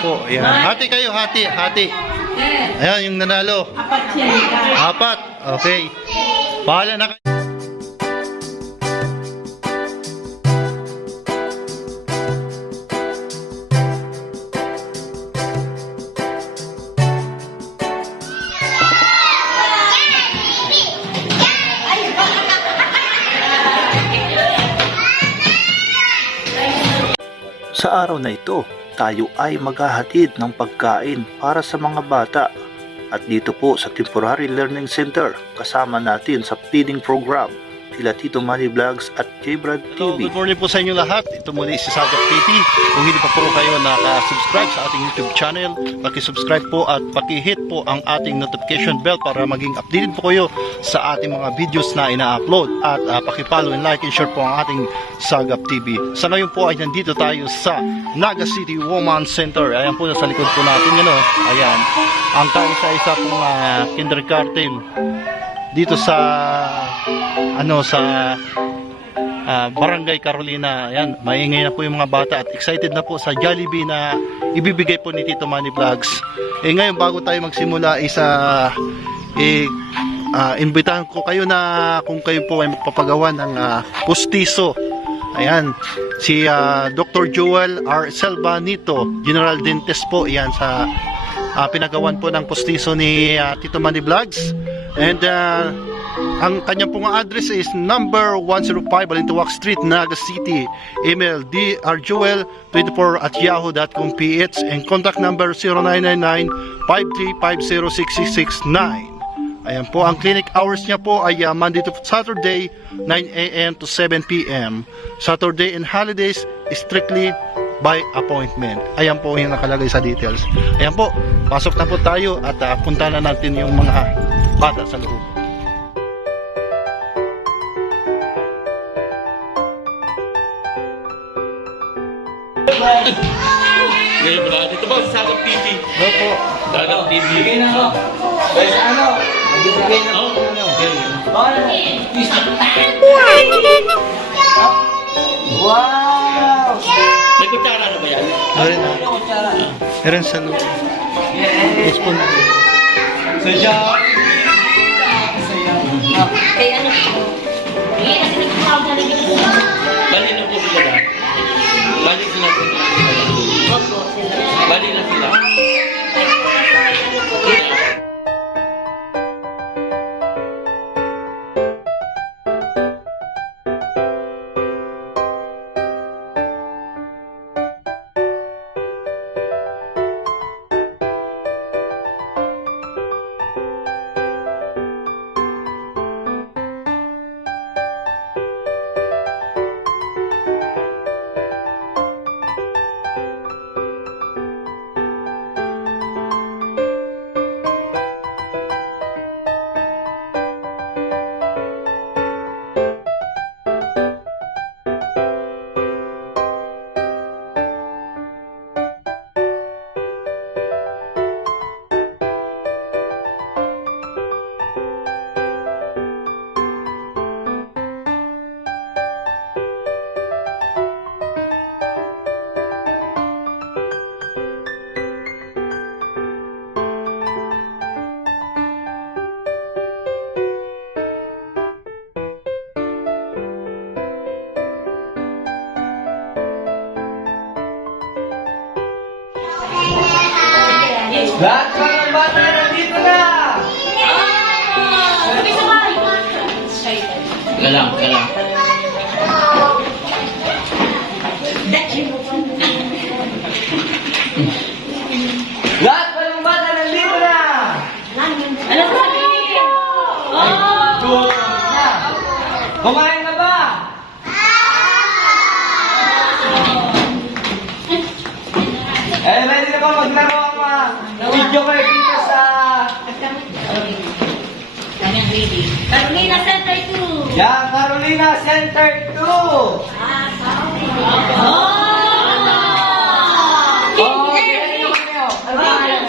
po. Ayan. Hati kayo, hati. Ayan, yung nanalo. Apat. Okay. Bahala na kayo. Sa araw na ito, tayo ay maghahatid ng pagkain para sa mga bata. At dito po sa Temporary Learning Center, kasama natin sa feeding program, sila Tito Manny Vlogs at J-Brad Hello, TV. good morning po sa inyo lahat. Ito muli si Sagap TV. Kung hindi pa po kayo nakasubscribe sa ating YouTube channel, paki-subscribe po at paki-hit po ang ating notification bell para maging updated po kayo sa ating mga videos na ina-upload. At paki-follow and like and share po ang ating Sagap TV. Sa ngayon po ay nandito tayo sa Naga City Woman Center. Ayan po sa likod po natin yan. Ayan. Ang kaisa-isa pong kindergarten dito sa Barangay Carolina. Ayan, maingay na po yung mga bata at excited na po sa Jollibee na ibibigay po ni Tito Manny Vlogs. Ngayon bago tayo magsimula imbitahan ko kayo na kung kayo po ay magpapagawa ng pustiso. Ayan, si Dr. Joel R. Selvanito, General Dentist po. Ayan, sa pinagawan po ng pustiso ni Tito Manny Vlogs. And ang kanyang pong address is number 105 Balintawak Street, Naga City. Email drjoel24@yahoo.com PH and contact number 0999-5350669. Ayan po, ang clinic hours niya po ay Monday to Saturday 9 a.m. to 7 p.m. Saturday and holidays strictly by appointment. Ayan po yung nakalagay sa details. Ayan po, pasok na po tayo at punta na natin yung mga bata sa loob. Ngayon ba? Dito ba sa Sagap TV? Opo. Sagap TV. Bigay na ako. Guys, ano? Magbibigay na ako. Wow! May kutsara na ba yan? Meron, Ano kutsara? meron sa loob. Yes! Spoon. Sadya! Kaya ano po? Eh, kasi nagpapawag na rin yung Bali na po sila ba? Bali sila po. opo sila. Bali na sila. Lahat pa ng bata nandito na! Sabi sa bahay. Galang. Lahat pa ng bata nandito na! Ano sabihin? Good na! Kumain na ba? Ready na ba maglaro ang video kayo dito sa... Carolina Center 2. Yan, Carolina Center 2! Oh! Oh, yan yung kayo. Ano pangalan?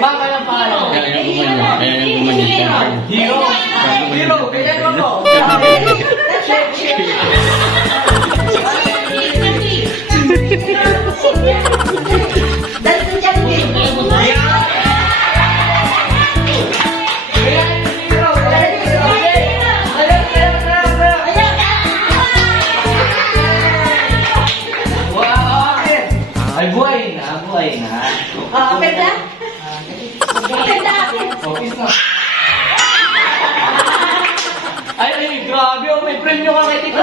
Baka yung pangalan. Ayan, gumanyan. Hero! Hero! Ganyan mo mo! That's Ay, buhay na, buhay na. Open na? Open na. Office na. Ay, grabe, oh, may premyo ka kay Tito.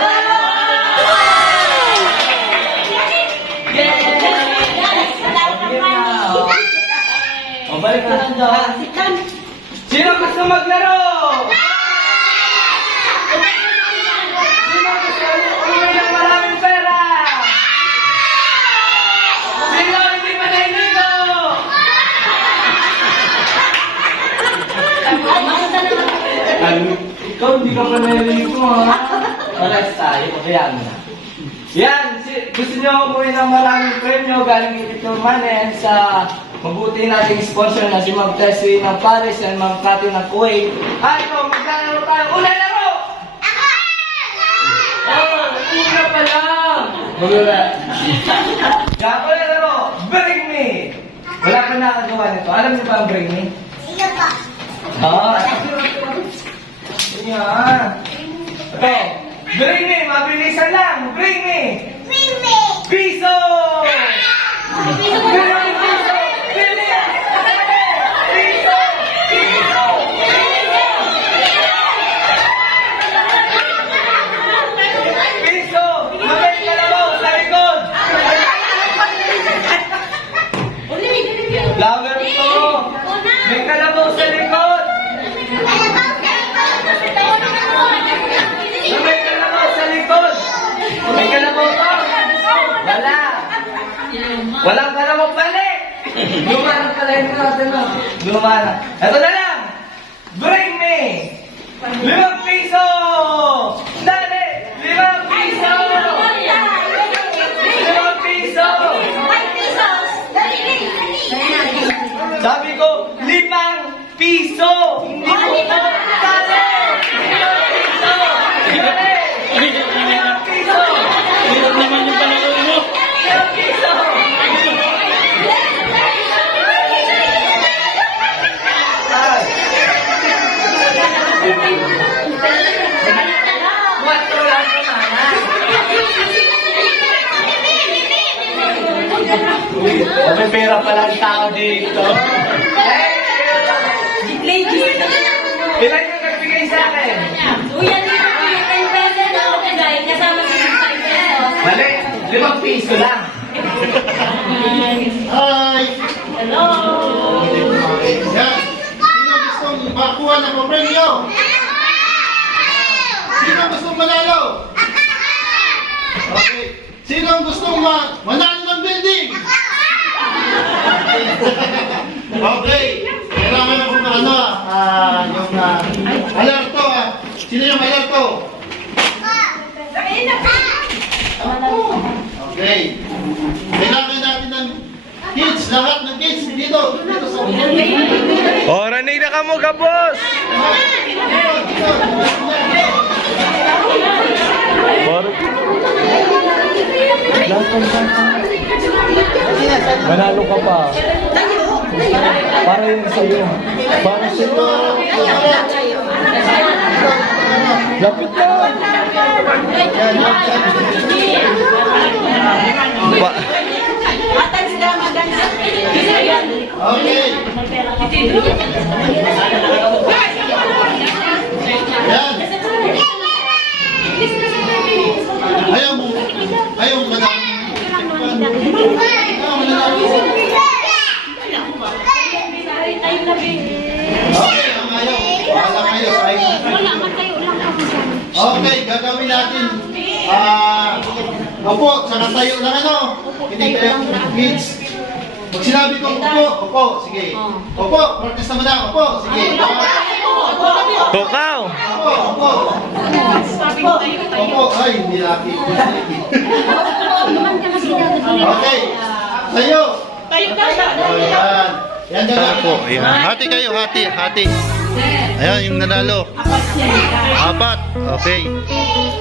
O, balik ka lang dyan. Sino gusto maglaro? Sino gusto umuwi ng maraming pera? Sino hindi manahiligo? Ano? Ikaw hindi ka manahiligo, ha? Malas tayo, pabayaan mo na. Yan, gusto nyo umuwi ng maraming premyo galing kay Tito Manen sa mabuti nating sponsor na si Ma'am Tessie ng Paris and Ma'am Cathy ng Kuwait. Ito, maglalaro tayo. Una laro! Oh, una pa lang! Magula. Yan, una laro. Bring me! Wala pa nakagawa nito. Alam niyo ba ang bring me? Yan. Ito, bring me! Mabilisan lang! Bring me! Piso! Piso! Flower to! May kalabaw sa likod! May kalabaw sa likod! May kalabaw to! Wala! Walang kalabaw balik! Lumanap pala yun natin mo. Lumanap. Ito na lang! Bring me! 5 piso! Dali! 5 piso! 5 piso! Sabi ko, 5 piso! Hindi ko ito! Dali! 5 piso! Dali! 5 piso! Hirap naman yung panalo mo! 5 piso! May pera pala ang tao dito. Ilan yung nagbigay sa akin? Mali, 5 piso lang. Hi! Hello! Yan. Sino gustong makuha ng premyo? Sino gustong manalo? Okay. Sino gustong manalo ng building? Okay. Kailangan na kung yung alerto. Sino yung alerto? Okay. Kailangan natin ng kids, lahat ng kids dito sa Oh, ranig na ka mo, kabos! Manalo ka pa. Para yun sa'yo. Para sa'yo. Lapit na. Okay. Yan. Ayaw mo madami. Okay, ang ayaw. Wala kayo sa ayaw. Okay, gagawin natin. Opo, saka tayo lang ano. Hindi kayo kids. Pag sinabi ko, opo, sige. Opo, practice naman na, opo, sige. Tukaw! Opo. Opo, ay, hindi laki. Okay, tayo. Oh, yan. Yan na po. Ayan. Hati kayo, hati. Ayan, yung nanalo. 4. Okay.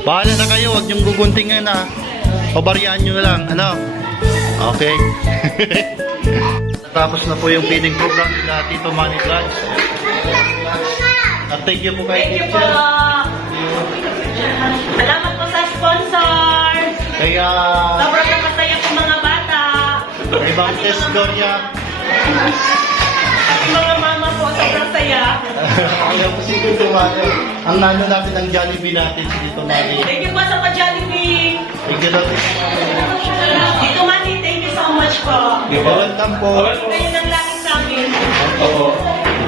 Bahala na kayo, huwag niyong guguntingin na. Pabariyaan nyo na lang. Ano? Okay. Natapos na po yung feeding program nila Tito Manny Vlogs. At thank you po kay Thank you po! Salamat po sa sponsor! Kaya... Sobrang masaya po mga bata! Kay Ma'am Tess Gloria. Mga mama po, sobrang saya. Ayaw po si Tito Mani. Ang nano natin ang Jollibee natin si Tito Mani. Thank you po sa pa-Jollibee. Thank you natin. Dito Manny, thank you so much po. Welcome po. Kayo nang laging sa amin.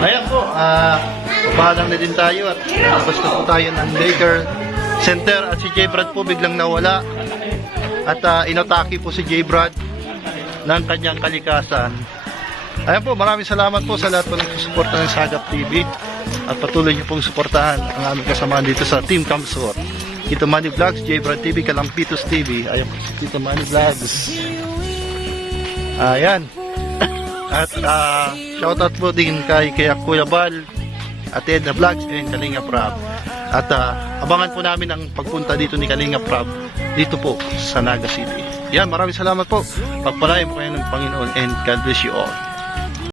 Ayan po, papahalang na din tayo at basta po tayo ng Laker Center at si J. Brad po biglang nawala at inatake po si J. Brad ng kanyang kalikasan. Ayan po, maraming salamat po sa lahat po ng suporta ng Sagap TV at patuloy niyo pong suportahan ang aming kasamaan dito sa Team Kamsur. Tito Manny Vlogs, J. Brad TV, Kalampitos TV. Ayan po si Tito Manny Vlogs. Ayan. At shoutout po din kay Kuya Bal at Edna Vlogs and Kalinga Prab. At abangan po namin ang pagpunta dito ni Kalinga Prab dito po sa Naga City. Yan, maraming salamat po. Pagpalain po kayo ng Panginoon and God bless you all.